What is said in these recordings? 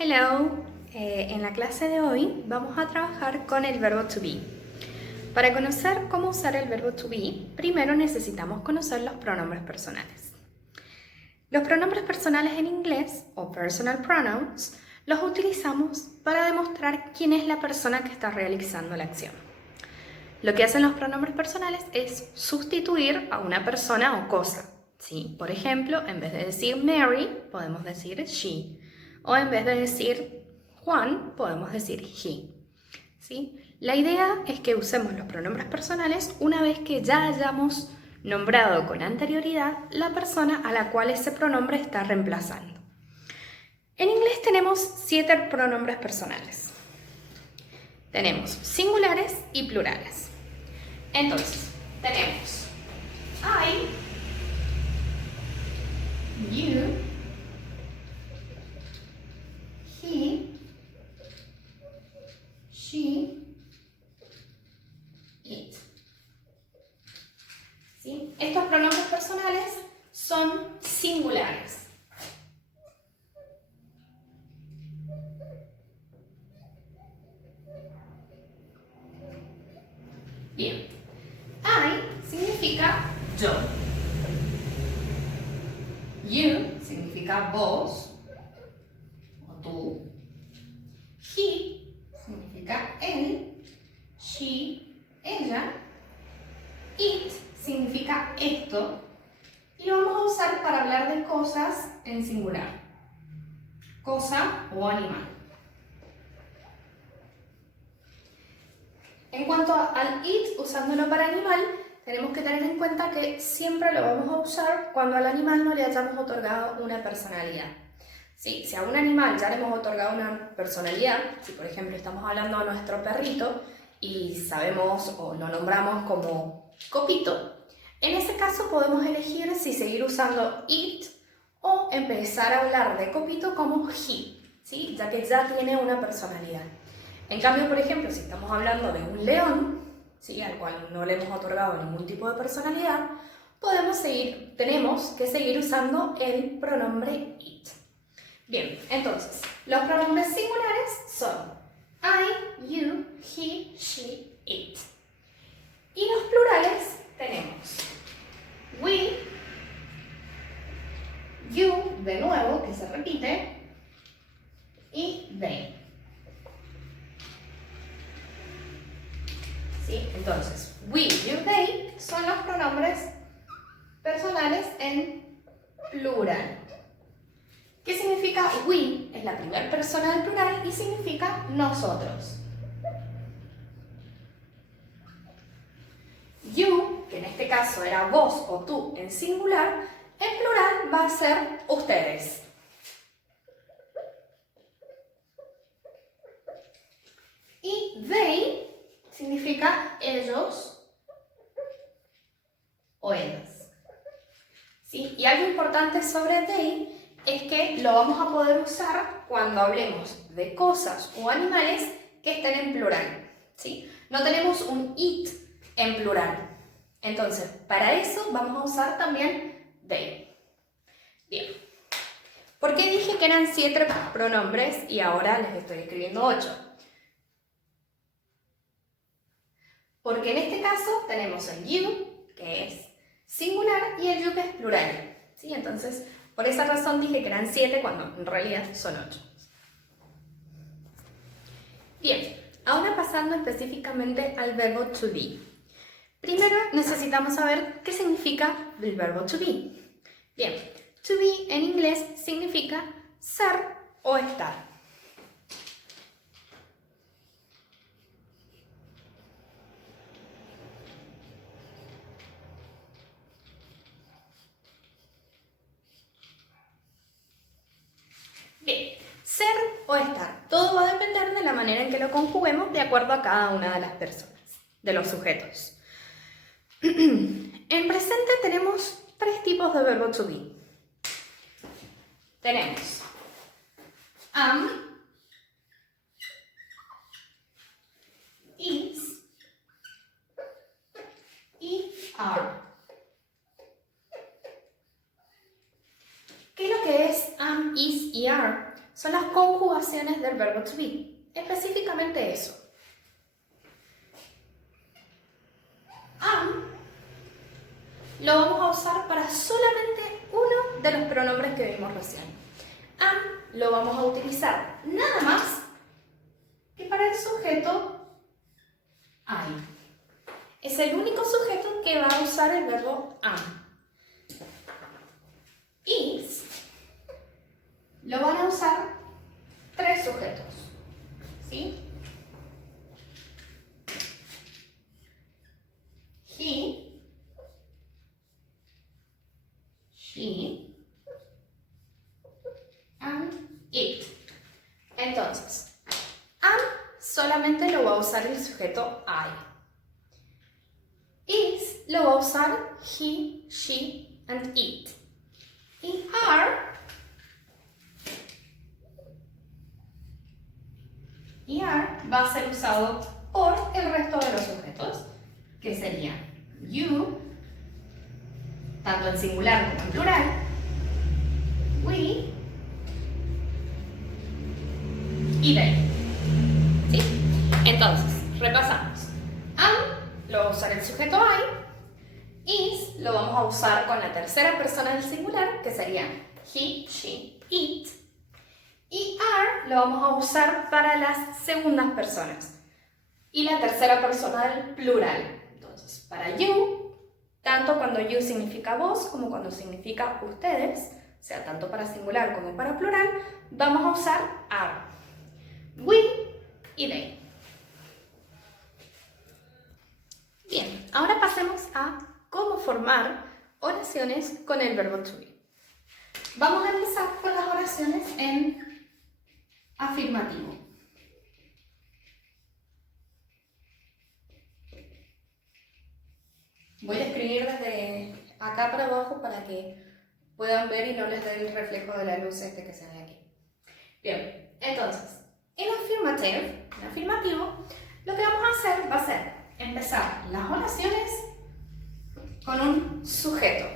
Hello, en la clase de hoy vamos a trabajar con el verbo to be. Para conocer cómo usar el verbo to be, primero necesitamos conocer los pronombres personales. Los pronombres personales en inglés, o personal pronouns, los utilizamos para demostrar quién es la persona que está realizando la acción. Lo que hacen los pronombres personales es sustituir a una persona o cosa. ¿Sí? Por ejemplo, en vez de decir Mary, podemos decir she. O en vez de decir Juan, podemos decir he. ¿Sí? La idea es que usemos los pronombres personales una vez que ya hayamos nombrado con anterioridad la persona a la cual ese pronombre está reemplazando. En inglés tenemos 7 pronombres personales. Tenemos singulares y plurales. Entonces, tenemos I, you, he, she, it. ¿Sí? Estos pronombres personales son singulares. Bien. I significa yo. You significa vos o tú. He significa él. She, ella. It significa esto. Y lo vamos a usar para hablar de cosas en singular. Cosa o animal. En cuanto al it, usándolo para animal, tenemos que tener en cuenta que siempre lo vamos a usar cuando al animal no le hayamos otorgado una personalidad. ¿Sí? Si a un animal ya le hemos otorgado una personalidad, si por ejemplo estamos hablando de nuestro perrito y sabemos o lo nombramos como Copito, en ese caso podemos elegir si seguir usando it o empezar a hablar de Copito como he, ¿sí? Ya que ya tiene una personalidad. En cambio, por ejemplo, si estamos hablando de un león, ¿sí? Al cual no le hemos otorgado ningún tipo de personalidad, tenemos que seguir usando el pronombre it. Bien, entonces, los pronombres singulares son I, you, he, she, it. Y los plurales tenemos we, you, de nuevo, que se repite, y they. ¿Sí? Entonces, we, you, they son los pronombres personales en plural. ¿Qué significa we? Es la primera persona del plural y significa nosotros. You, que en este caso era vos o tú en singular, en plural va a ser ustedes. Y they significa ellos o ellas. ¿Sí? Y algo importante sobre they es que lo vamos a poder usar cuando hablemos de cosas o animales que estén en plural. ¿Sí? No tenemos un it en plural. Entonces, para eso vamos a usar también they. Bien. ¿Por qué dije que eran 7 pronombres y ahora les estoy escribiendo 8? Porque en este caso tenemos el you, que es singular, y el you, que es plural. ¿Sí? Entonces, por esa razón dije que eran 7 cuando en realidad son 8. Bien, ahora pasando específicamente al verbo to be. Primero necesitamos saber qué significa el verbo to be. Bien, to be en inglés significa ser o estar. Bien, ser o estar. Todo va a depender de la manera en que lo conjuguemos de acuerdo a cada una de las personas, de los sujetos. En presente tenemos 3 tipos de verbo to be. Tenemos am, is y are. ¿Qué es lo que es am, is y are? son las conjugaciones del verbo to be. Específicamente eso. Am lo vamos a usar para solamente uno de los pronombres que vimos recién. Am lo vamos a utilizar nada más que para el sujeto I. Es el único sujeto que va a usar el verbo am. Is lo van a usar tres sujetos, ¿sí? He, she, and it. Entonces, am solamente lo va a usar el sujeto I. Is lo va a usar he, she, and it. Y are va a ser usado por el resto de los sujetos, que serían you, tanto en singular como en plural, we y they. ¿Sí? Entonces, repasamos. Am lo va a usar el sujeto I. Is lo vamos a usar con la tercera persona del singular, que sería he, she, it. Y are lo vamos a usar para las segundas personas. Y la tercera persona del plural. Entonces, para you, tanto cuando you significa vos como cuando significa ustedes, o sea, tanto para singular como para plural, vamos a usar are. We y they. Bien, ahora pasemos a cómo formar oraciones con el verbo to be. Vamos a empezar con las oraciones en afirmativo. Voy a escribir desde acá para abajo para que puedan ver y no les dé el reflejo de la luz que se ve aquí. Bien, entonces, en afirmativo, lo que vamos a hacer va a ser empezar las oraciones con un sujeto.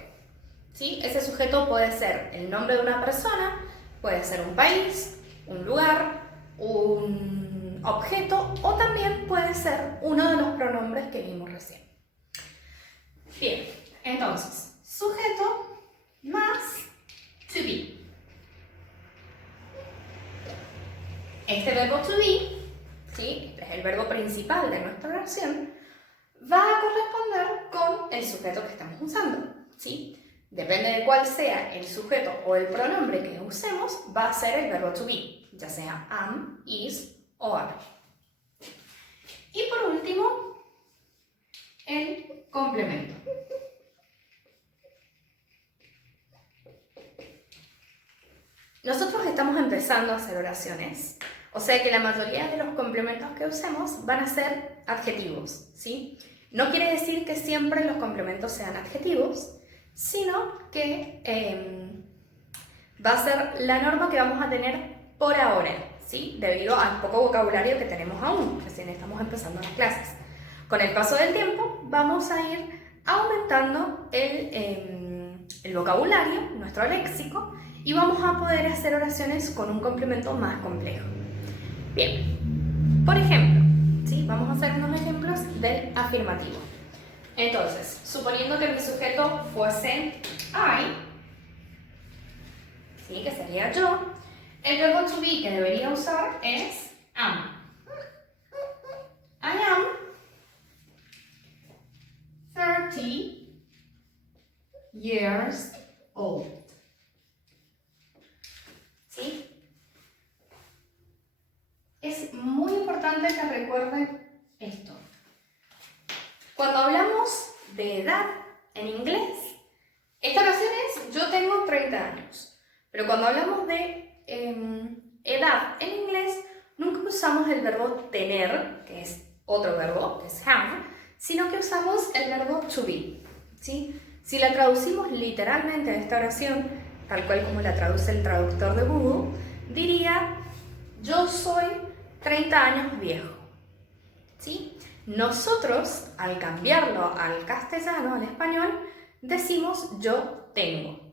¿Sí? Ese sujeto puede ser el nombre de una persona, puede ser un país, un lugar, un objeto o también puede ser uno de los pronombres que vimos recién. Bien, entonces, sujeto más to be. Este verbo to be, ¿sí? Este es el verbo principal de nuestra oración, va a corresponder con el sujeto que estamos usando, ¿sí? Depende de cuál sea el sujeto o el pronombre que usemos, va a ser el verbo to be, ya sea am, is o are. Y por último, el complemento. Nosotros estamos empezando a hacer oraciones, o sea que la mayoría de los complementos que usemos van a ser adjetivos, ¿sí? No quiere decir que siempre los complementos sean adjetivos, sino que va a ser la norma que vamos a tener por ahora, ¿sí? Debido al poco vocabulario que tenemos aún, recién estamos empezando las clases. Con el paso del tiempo vamos a ir aumentando el vocabulario, nuestro léxico, y vamos a poder hacer oraciones con un complemento más complejo. Bien, por ejemplo, ¿sí? Vamos a hacer unos ejemplos del afirmativo. Entonces, suponiendo que mi sujeto fuese I, ¿sí? Que sería yo, el verbo to be que debería usar es am. I am 30 years old. ¿Sí? Es muy importante que recuerden esto. Cuando hablamos de edad en inglés, esta oración es yo tengo 30 años. Pero cuando hablamos de edad en inglés, nunca usamos el verbo tener, que es otro verbo, que es have, sino que usamos el verbo to be. ¿Sí? Si la traducimos literalmente a esta oración, tal cual como la traduce el traductor de Google, diría yo soy 30 años viejo. ¿Sí? Nosotros, al cambiarlo al castellano, al español, decimos yo tengo.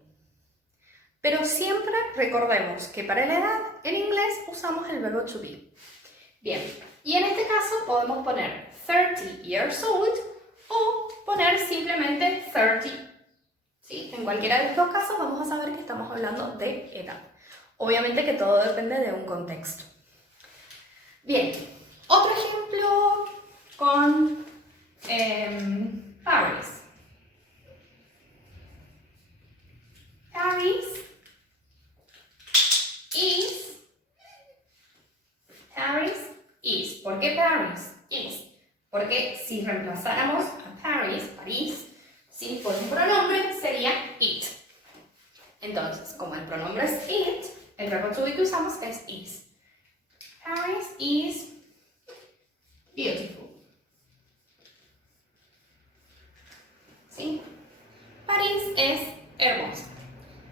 Pero siempre recordemos que para la edad en inglés usamos el verbo to be. Bien, y en este caso podemos poner 30 years old o poner simplemente 30. ¿Sí? En cualquiera de los dos casos vamos a saber que estamos hablando de edad. Obviamente que todo depende de un contexto. Bien, otro ejemplo con Paris. Paris is. ¿Por qué Paris is? Porque si reemplazáramos a París, ¿sí? Por un pronombre sería it. Entonces, como el pronombre es it, el verbo to be que usamos es is. Paris is beautiful. ¿Sí? París es hermoso.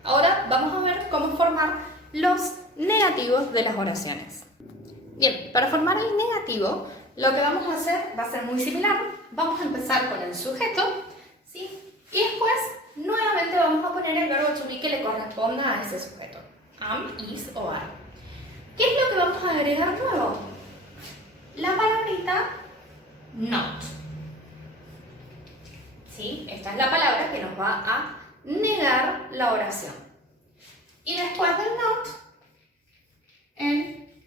Ahora vamos a ver cómo formar los negativos de las oraciones. Bien, para formar el negativo, lo que vamos a hacer va a ser muy similar. Vamos a empezar con el sujeto, ¿sí? Y después, nuevamente vamos a poner el verbo to be que le corresponda a ese sujeto. Am, is o are. ¿Qué es lo que vamos a agregar nuevo? La palabrita not. ¿Sí? Esta es la palabra que nos va a negar la oración. Y después del not, el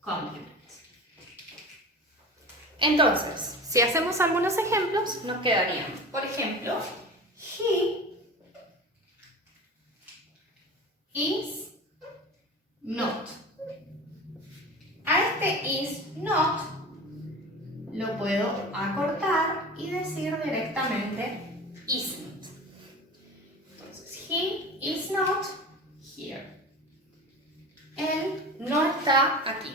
complement. Entonces, si hacemos algunos ejemplos, nos quedarían, por ejemplo, he is not. A este is not lo puedo acortar y decir directamente isn't. Entonces, he is not here. Él no está aquí.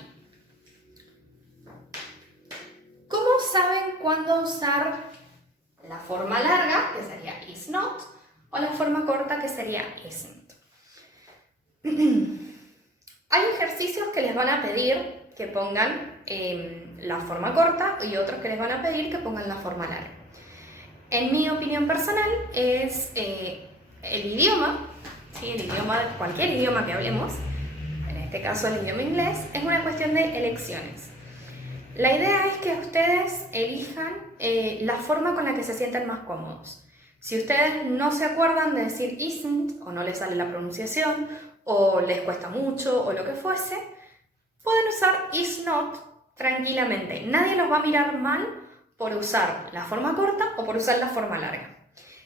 ¿Cómo saben cuándo usar la forma larga, que sería is not, o la forma corta, que sería isn't? Hay ejercicios que les van a pedir que pongan la forma corta y otros que les van a pedir que pongan la forma larga. En mi opinión personal es el idioma, ¿sí? El idioma, cualquier idioma que hablemos, en este caso el idioma inglés, es una cuestión de elecciones. La idea es que ustedes elijan la forma con la que se sientan más cómodos. Si ustedes no se acuerdan de decir isn't, o no les sale la pronunciación, o les cuesta mucho, o lo que fuese, pueden usar is not tranquilamente. Nadie los va a mirar mal por usar la forma corta o por usar la forma larga.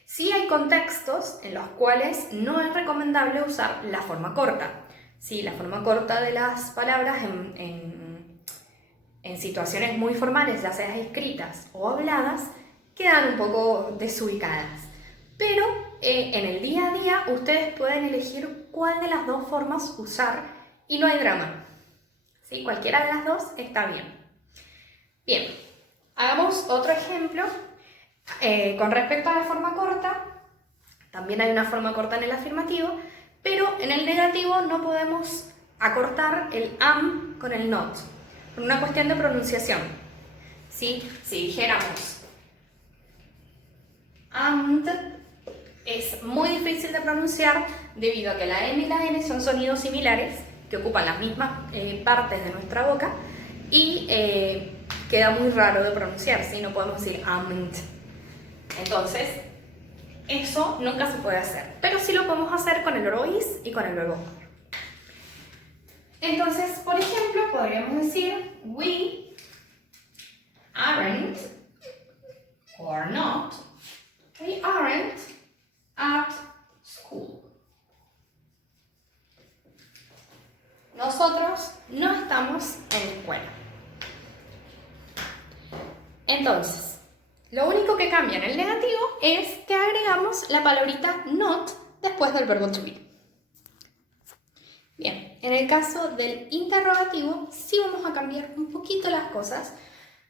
Sí hay contextos en los cuales no es recomendable usar la forma corta. Sí, la forma corta de las palabras en situaciones muy formales, ya sea escritas o habladas, quedan un poco desubicadas. Pero en el día a día ustedes pueden elegir cuál de las dos formas usar y no hay drama. ¿Sí? Cualquiera de las dos está bien. Bien, hagamos otro ejemplo. Con respecto a la forma corta, también hay una forma corta en el afirmativo, pero en el negativo no podemos acortar el am con el not, por una cuestión de pronunciación. ¿Sí? Si dijéramos and, es muy difícil de pronunciar debido a que la M y la N son sonidos similares que ocupan las mismas partes de nuestra boca y queda muy raro de pronunciar, ¿sí? No podemos decir and. Entonces, eso nunca se puede hacer, pero sí lo podemos hacer con el verbo is y con el verbo are. Entonces, por ejemplo, podríamos decir we aren't or not, we aren't at school. Nosotros no estamos en la escuela. Entonces, lo único que cambia en el negativo es que agregamos la palabrita not después del verbo to be. Bien, en el caso del interrogativo sí vamos a cambiar un poquito las cosas.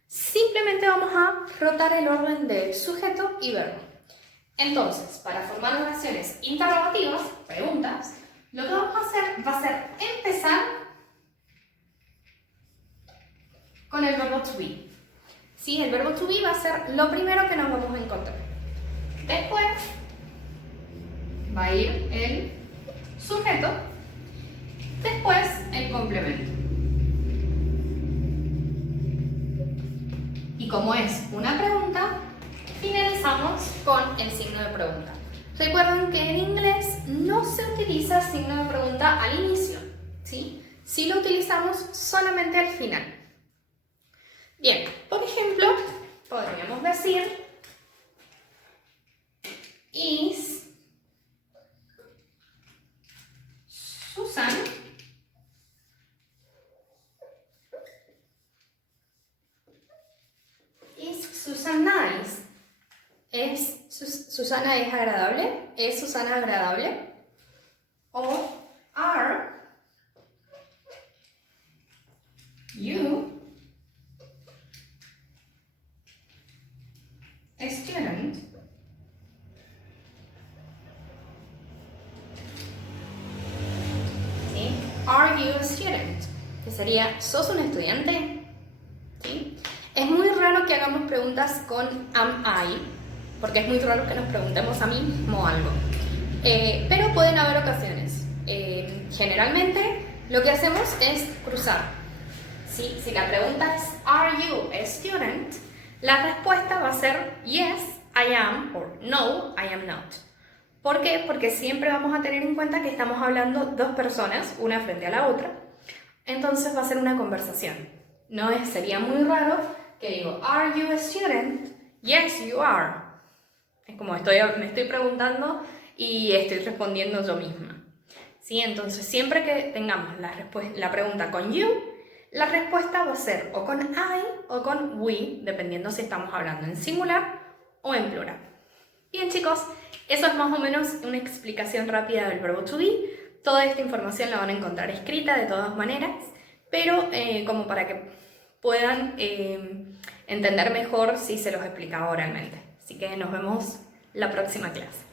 Simplemente vamos a rotar el orden de sujeto y verbo. Entonces, para formar oraciones interrogativas, preguntas, lo que vamos a hacer va a ser empezar con el verbo to be. ¿Sí? El verbo to be va a ser lo primero que nos vamos a encontrar. Después va a ir el sujeto Después, el complemento. Y como es una pregunta, finalizamos con el signo de pregunta. Recuerden que en inglés no se utiliza signo de pregunta al inicio, ¿sí? Sí lo utilizamos solamente al final. Bien, por ejemplo, podríamos decir Is Susan nice? ¿Susana es agradable? ¿Es Susana agradable? O are you a student? ¿Sí? Are you a student? Que sería, ¿sos un estudiante? ¿Sí? Es muy raro que hagamos preguntas con am I, porque es muy raro que nos preguntemos a mí mismo algo. Pero pueden haber ocasiones. Generalmente lo que hacemos es cruzar. ¿Sí? Si la pregunta es Are you a student? La respuesta va a ser Yes, I am, o No, I am not. ¿Por qué? Porque siempre vamos a tener en cuenta que estamos hablando dos personas, una frente a la otra. Entonces va a ser una conversación. No sería muy raro que digo, ¿Are you a student? Yes, you are. Es como me estoy preguntando y estoy respondiendo yo misma. ¿Sí? Entonces, siempre que tengamos la pregunta con you, la respuesta va a ser o con I o con we, dependiendo si estamos hablando en singular o en plural. Bien, chicos, eso es más o menos una explicación rápida del verbo to be. Toda esta información la van a encontrar escrita de todas maneras, pero como para que puedan entender mejor si se los explicaba oralmente. Así que nos vemos la próxima clase.